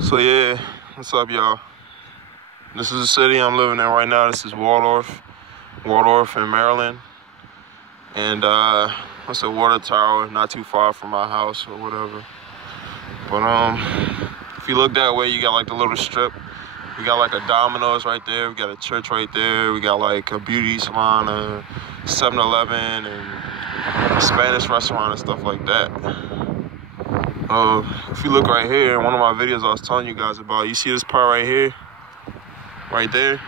So yeah, what's up, y'all? This is the city I'm living in right now. This is Waldorf in Maryland. And it's a water tower not too far from my house or whatever. But if you look that way, you got like the little strip. We got like a Domino's right there. We got a church right there. We got like a beauty salon, a 7-Eleven, and a Spanish restaurant and stuff like that. If you look right here, in one of my videos I was telling you guys about, you see this part right here? Right there?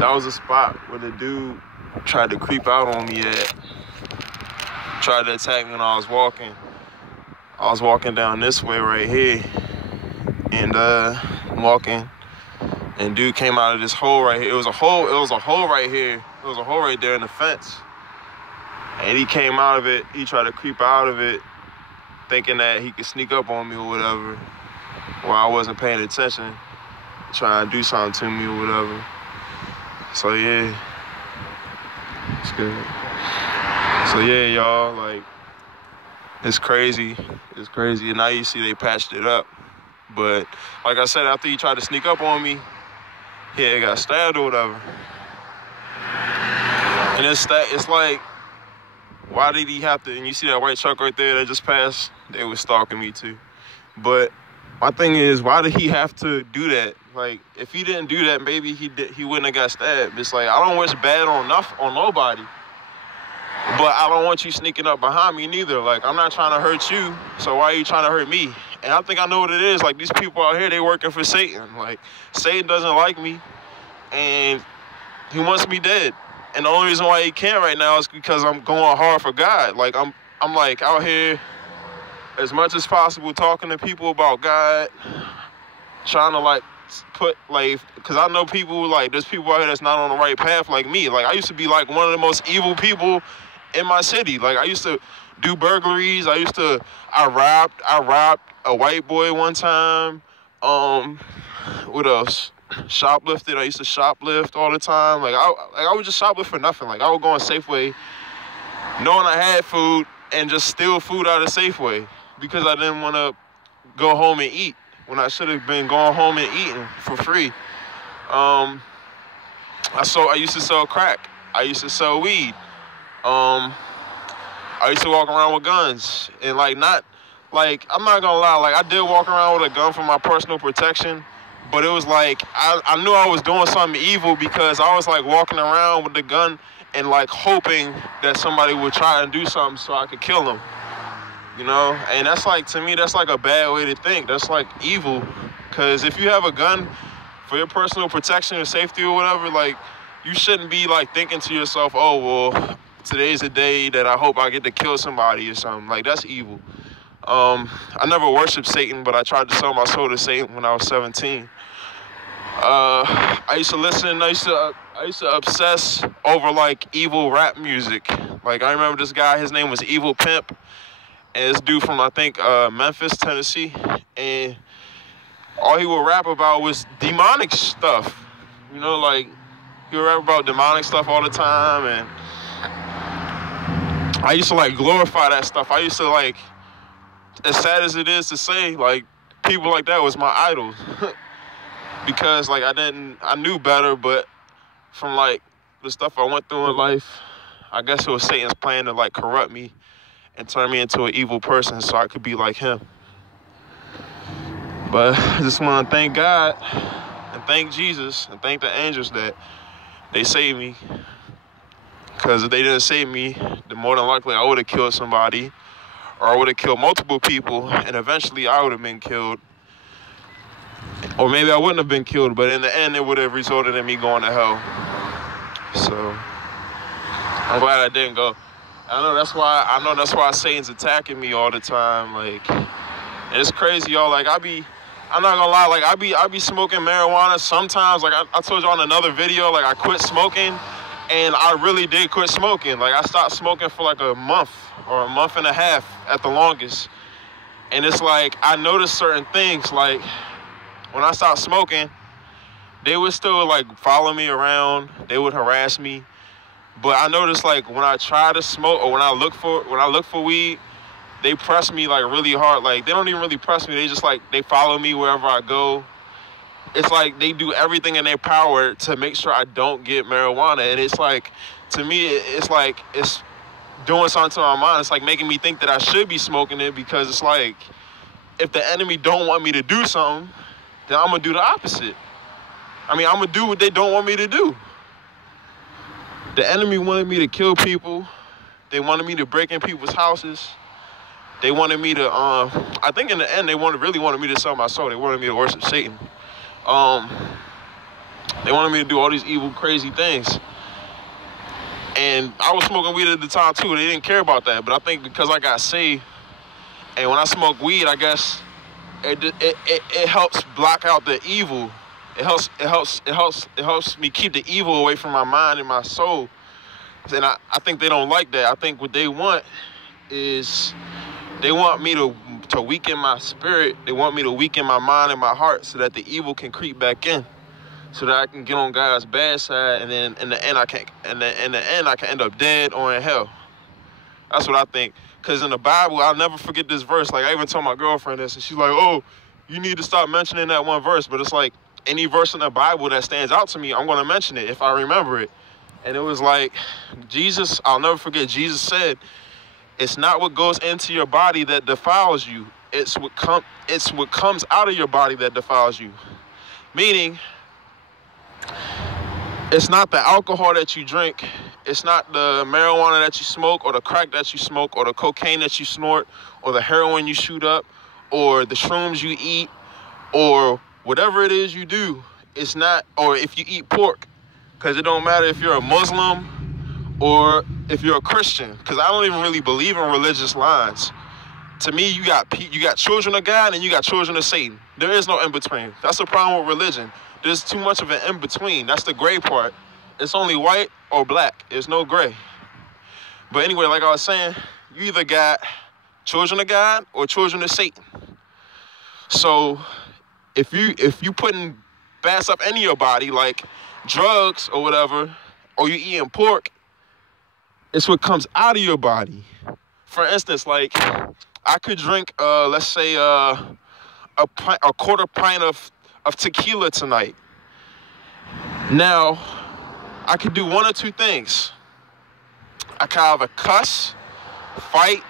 That was a spot where the dude tried to creep out on me at. Tried to attack me when I was walking. I was walking down this way right here. And walking. And dude came out of this hole right here. It was a hole right here. It was a hole right there in the fence. And he came out of it. He tried to creep out of it, thinking that he could sneak up on me or whatever, while I wasn't paying attention, trying to do something to me or whatever. So yeah, it's good. So yeah, y'all, like, it's crazy. It's crazy. And now you see they patched it up. But like I said, after he tried to sneak up on me, he got stabbed or whatever. And it's like, why did he have to? And you see that white truck right there that just passed? They was stalking me too. But my thing is, why did he have to do that? Like, if he didn't do that, maybe he wouldn't have got stabbed. It's like, I don't wish bad on nobody. But I don't want you sneaking up behind me neither. Like, I'm not trying to hurt you, so why are you trying to hurt me? And I think I know what it is. Like, these people out here, they working for Satan. Like, Satan doesn't like me, and he wants me dead. And the only reason why he can't right now is because I'm going hard for God. Like, I'm like out here as much as possible talking to people about God, trying to like put like, because I know people, like, there's people out here that's not on the right path like me. Like, I used to be like one of the most evil people in my city. Like, I used to do burglaries. I robbed a white boy one time. What else? Shoplifted. I used to shoplift all the time. Like I would just shoplift for nothing. Like, I would go on Safeway knowing I had food and just steal food out of Safeway because I didn't want to go home and eat when I should have been going home and eating for free. I used to sell crack. I used to sell weed. I used to walk around with guns and I'm not gonna lie, like, I did walk around with a gun for my personal protection, but it was like, I knew I was doing something evil because I was like walking around with the gun and like hoping that somebody would try and do something so I could kill them, you know? And that's like, to me, that's like a bad way to think. That's like evil, because if you have a gun for your personal protection or safety or whatever, like, you shouldn't be like thinking to yourself, oh, well, today's the day that I hope I get to kill somebody or something. Like, that's evil. I never worshiped Satan, but I tried to sell my soul to Satan when I was 17. I used to obsess over like evil rap music. Like, I remember this guy, his name was Evil Pimp, and this dude from, I think, Memphis, Tennessee, and all he would rap about was demonic stuff. You know, like, he would rap about demonic stuff all the time, and I used to like glorify that stuff. I used to like, as sad as it is to say, like, people like that was my idols. Because like I knew better, but from like the stuff I went through in life, I guess it was Satan's plan to like corrupt me and turn me into an evil person so I could be like him. But I just want to thank God and thank Jesus and thank the angels that they saved me. Because if they didn't save me, then more than likely I would have killed somebody, or I would have killed multiple people, and eventually I would have been killed. Or maybe I wouldn't have been killed, but in the end, it would have resulted in me going to hell. So I'm glad I didn't go. I know that's why Satan's attacking me all the time. Like, and it's crazy, y'all. Like, I'm not gonna lie, like, I be smoking marijuana sometimes. Like, I told y'all in another video, like, I quit smoking, and I really did quit smoking. Like, I stopped smoking for like a month or a month and a half at the longest. And it's like, I noticed certain things, like, when I stopped smoking, they would still like follow me around. They would harass me. But I noticed, like, when I try to smoke or when I look for weed, they press me like really hard. Like they don't even really press me. They just like, they follow me wherever I go. It's like they do everything in their power to make sure I don't get marijuana. And it's like, to me, it's like, it's doing something to my mind. It's like making me think that I should be smoking it, because it's like, if the enemy don't want me to do something, then I'm gonna do the opposite. I mean, I'm gonna do what they don't want me to do. The enemy wanted me to kill people. They wanted me to break in people's houses. They wanted me to, I think in the end, they really wanted me to sell my soul. They wanted me to worship Satan. They wanted me to do all these evil, crazy things. And I was smoking weed at the time too. They didn't care about that. But I think because I got saved, and when I smoke weed, I guess it helps block out the evil. It helps me keep the evil away from my mind and my soul. And I think they don't like that. I think what they want is, they want me to weaken my spirit. They want me to weaken my mind and my heart so that the evil can creep back in, so that I can get on God's bad side, and then in the end I can end up dead or in hell. That's what I think. Because in the Bible, I'll never forget this verse. Like, I even told my girlfriend this, and she's like, oh, you need to stop mentioning that one verse. But it's like, any verse in the Bible that stands out to me, I'm going to mention it if I remember it. And it was like, Jesus, I'll never forget, Jesus said, it's not what goes into your body that defiles you. It's what comes out of your body that defiles you. Meaning, it's not the alcohol that you drink. It's not the marijuana that you smoke, or the crack that you smoke, or the cocaine that you snort, or the heroin you shoot up, or the shrooms you eat, or whatever it is you do. It's not, or if you eat pork, because it don't matter if you're a Muslim or if you're a Christian, because I don't even really believe in religious lines. To me, you got children of God and you got children of Satan. There is no in between. That's the problem with religion. There's too much of an in between. That's the gray part. It's only white or black. There's no gray. But anyway, like I was saying, you either got children of God or children of Satan. So if you putting bad stuff into your body, like drugs or whatever, or you eating pork, it's what comes out of your body. For instance, like, I could drink, let's say, a quarter pint of tequila tonight. Now, I could do one or two things. I could either cuss, fight,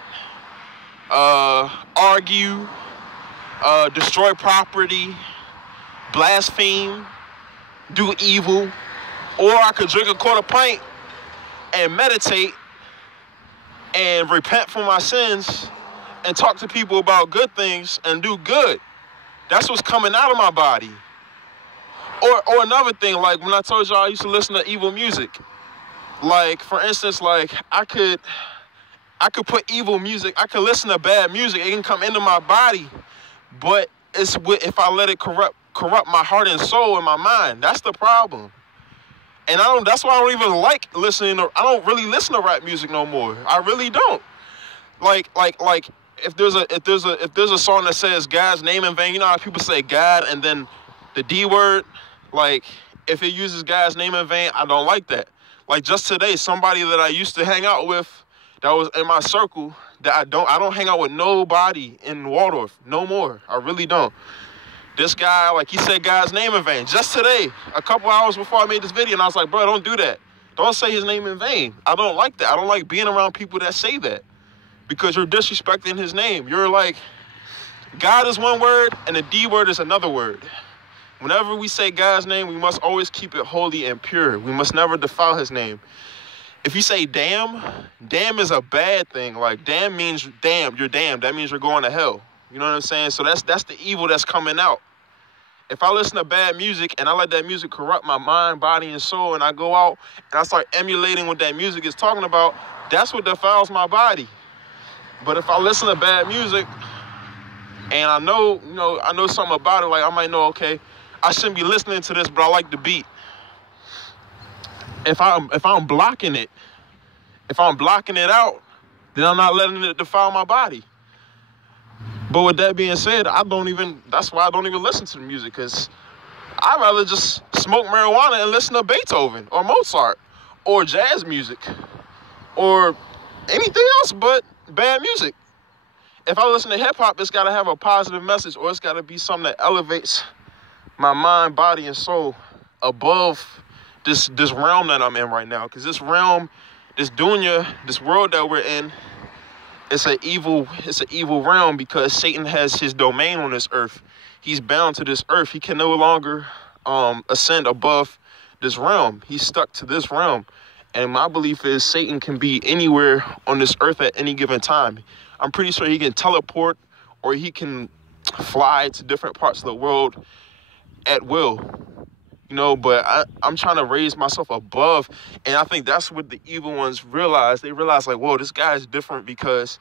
argue, destroy property, blaspheme, do evil, or I could drink a quarter pint and meditate and repent for my sins and talk to people about good things and do good. That's what's coming out of my body. Or another thing, like when I told y'all I used to listen to evil music. Like, for instance, like I could put evil music, I could listen to bad music, it can come into my body, but it's if I let it corrupt my heart and soul and my mind. That's the problem. And that's why I don't even like listening to, I don't really listen to rap music no more. I really don't. Like if there's a song that says God's name in vain, you know how people say God and then the D word, like if it uses God's name in vain, I don't like that. Like just today, somebody that I used to hang out with that was in my circle, that I don't hang out with nobody in Waldorf no more. I really don't. This guy, like, he said God's name in vain. Just today, a couple hours before I made this video, and I was like, bro, don't do that. Don't say his name in vain. I don't like that. I don't like being around people that say that, because you're disrespecting his name. You're like, God is one word, and the D word is another word. Whenever we say God's name, we must always keep it holy and pure. We must never defile his name. If you say damn is a bad thing. Like, damn means damn, you're damned. That means you're going to hell. You know what I'm saying? So that's the evil that's coming out. If I listen to bad music and I let that music corrupt my mind, body, and soul, and I go out and I start emulating what that music is talking about, that's what defiles my body. But if I listen to bad music and I know something about it, like I might know, okay, I shouldn't be listening to this, but I like the beat. If I'm blocking it out, then I'm not letting it defile my body. But with that being said, that's why I don't even listen to the music, because I'd rather just smoke marijuana and listen to Beethoven or Mozart or jazz music or anything else but bad music. if I listen to hip hop, it's got to have a positive message, or it's got to be something that elevates my mind, body, and soul above this realm that I'm in right now. Because this realm, this dunya, this world that we're in, it's an evil realm, because Satan has his domain on this earth. He's bound to this earth. He can no longer ascend above this realm. He's stuck to this realm. And my belief is Satan can be anywhere on this earth at any given time. I'm pretty sure he can teleport, or he can fly to different parts of the world at will. You know, but I'm trying to raise myself above. And I think that's what the evil ones realize. They realize, like, whoa, this guy is different because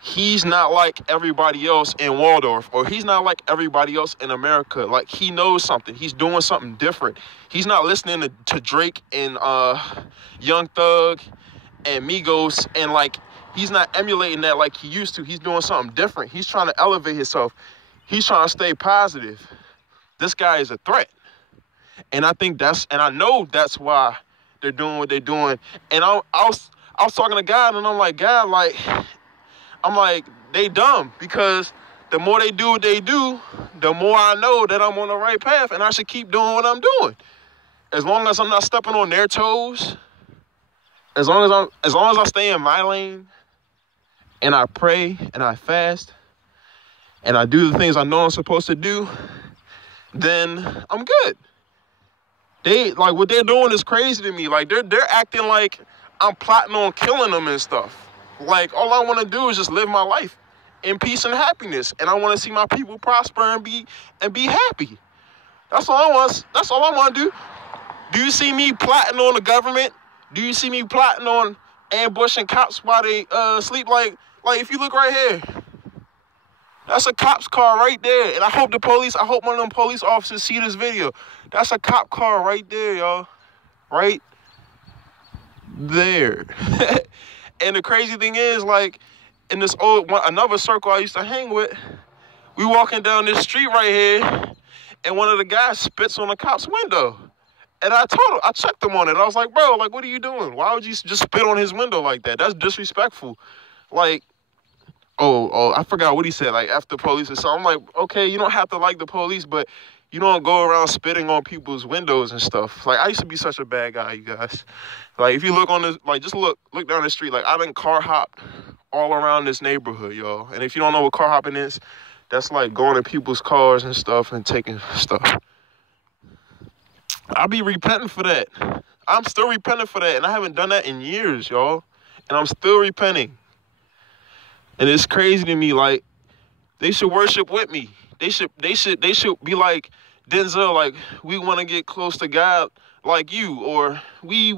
he's not like everybody else in Waldorf, or he's not like everybody else in America. Like, he knows something. He's doing something different. He's not listening to Drake and Young Thug and Migos, and like, he's not emulating that like he used to. He's doing something different. He's trying to elevate himself. He's trying to stay positive. This guy is a threat. And I think and I know that's why they're doing what they're doing. And I was talking to God, and I'm like, God, I'm like, they dumb, because the more they do what they do, the more I know that I'm on the right path, and I should keep doing what I'm doing. As long as I'm not stepping on their toes, as long as I stay in my lane, and I pray and I fast and I do the things I know I'm supposed to do, then I'm good. They, like, what they're doing is crazy to me. Like, they're acting like I'm plotting on killing them and stuff. Like, all I want to do is just live my life in peace and happiness, and I want to see my people prosper and be happy. That's all I want. That's all I want to do. Do you see me plotting on the government? Do you see me plotting on ambushing cops while they sleep? Like if you look right here, that's a cop's car right there. And I hope one of them police officers see this video. That's a cop car right there, y'all. Right there. And the crazy thing is, like, in this another circle I used to hang with, we walking down this street right here, and one of the guys spits on the cop's window. And I checked him on it. I was like, bro, like, what are you doing? Why would you just spit on his window like that? That's disrespectful. Like, oh, I forgot what he said, like, F the police or something. I'm like, okay, you don't have to like the police, but you don't go around spitting on people's windows and stuff. Like, I used to be such a bad guy, you guys. Like, if you look on this, like, just look down the street. Like, I done car hopped all around this neighborhood, y'all. And if you don't know what car hopping is, that's like going in people's cars and stuff and taking stuff. I'll be repenting for that. I'm still repenting for that, and I haven't done that in years, y'all. And I'm still repenting. And it's crazy to me, like, they should worship with me. They should be like Denzel, like, we want to get close to God like you, or we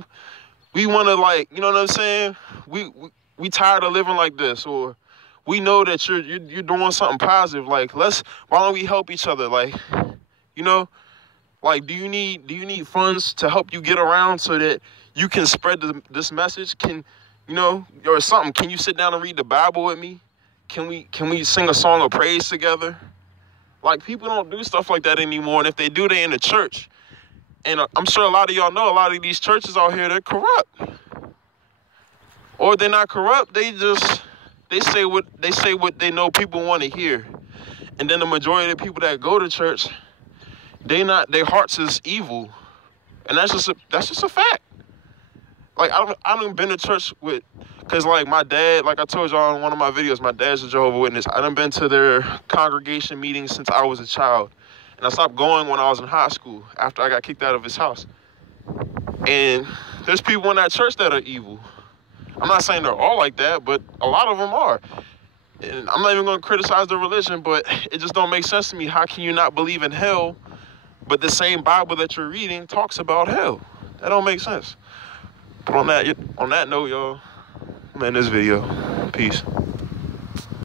want to, like, you know what I'm saying? We tired of living like this, or we know that you're doing something positive. Like, why don't we help each other? Like, you know, like, do you need funds to help you get around so that you can spread this message? Can, you know, or something? Can you sit down and read the Bible with me? Can we sing a song of praise together? Like, people don't do stuff like that anymore. And if they do, they're in the church. And I'm sure a lot of y'all know a lot of these churches out here, they're corrupt. Or they're not corrupt. They say what they know people want to hear. And then the majority of the people that go to church, their hearts is evil. And that's just a fact. Like, I done been to church with, because, like, my dad, like I told y'all in one of my videos, my dad's a Jehovah's Witness. I done been to their congregation meetings since I was a child. And I stopped going when I was in high school after I got kicked out of his house. And there's people in that church that are evil. I'm not saying they're all like that, but a lot of them are. And I'm not even going to criticize their religion, but it just don't make sense to me. How can you not believe in hell, but the same Bible that you're reading talks about hell? That don't make sense. But on that note, y'all, I'm in this video. Peace.